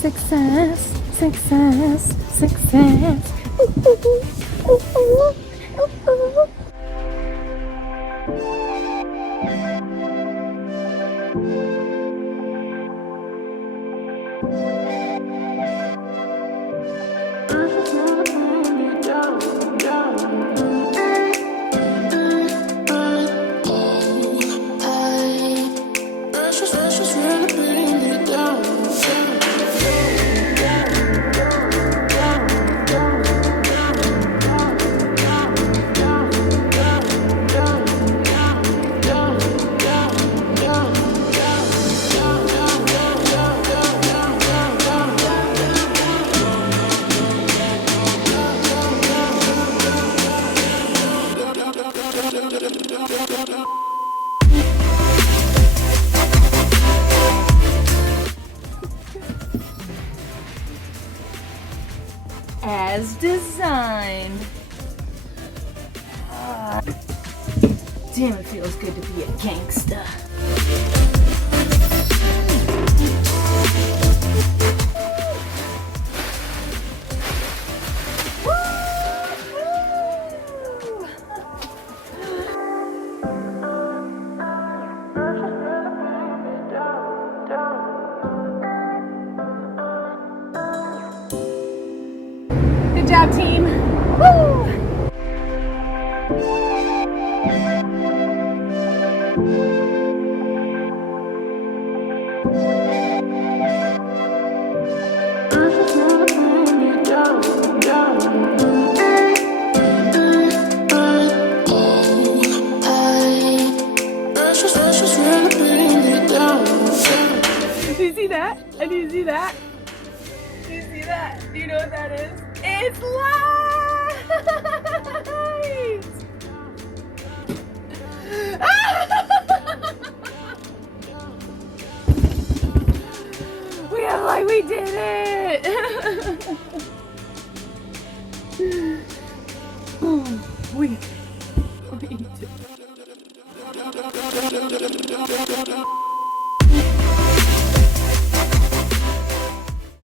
Success, success, success. Ooh, ooh, ooh, ooh, ooh, ooh. As designed. Damn, it feels good to be a gangsta. Good job, team. Woo! Do you see that? And do you see that? Do you see that? Do you know what that is? It's light! We have light, we did it!